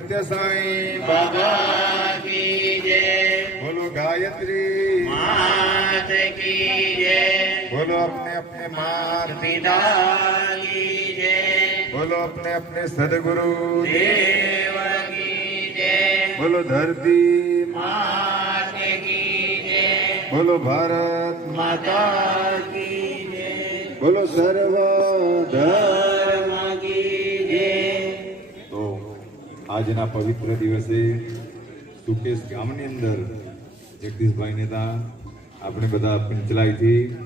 सत्य साई बाबा की जय। बोलो गायत्री मात की जय। बोलो अपने अपने मात पिता की जय। बोलो अपने अपने सदगुरु देव की जय। बोलो धरती मात की जय। बोलो भारत माता की जय। बोलो सर्व धर्म की जय। તો આજના પવિત્ર દિવસે સુકેશ ગામની અંદર જગદીશભાઈ નેતા આપણે બધા પંચલાઈથી